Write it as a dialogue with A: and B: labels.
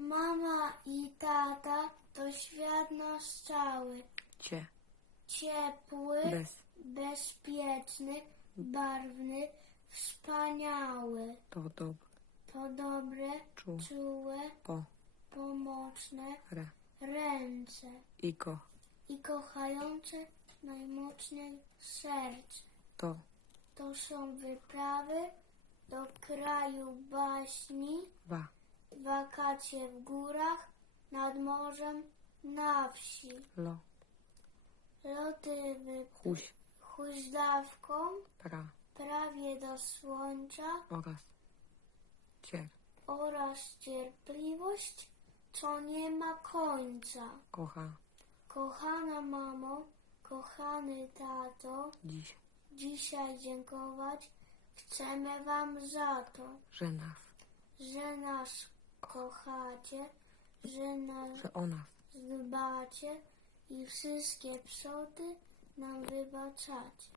A: Mama i tata to świat nasz cały.
B: Cie.
A: Ciepły,
B: Bez.
A: bezpieczny, barwny, wspaniały.
B: To dobre.
A: To dobre,
B: Czu.
A: czułe,
B: Po.
A: pomocne
B: Re.
A: ręce
B: Iko.
A: i kochające najmocniej serce.
B: To.
A: To są wyprawy do kraju baśni,
B: Wa.
A: Wakacje w górach, nad morzem, na wsi.
B: Lo.
A: Loty wy
B: Huś. Pra.
A: prawie do słońca
B: Oraz. Cier.
A: oraz cierpliwość, co nie ma końca.
B: Kocha.
A: Kochana mamo, kochany tato,
B: Dziś.
A: dzisiaj dziękować chcemy wam za to,
B: Że nas.
A: że nas kochacie, że nas
B: Że o nas.
A: dbacie i wszystkie psoty nam wybaczacie.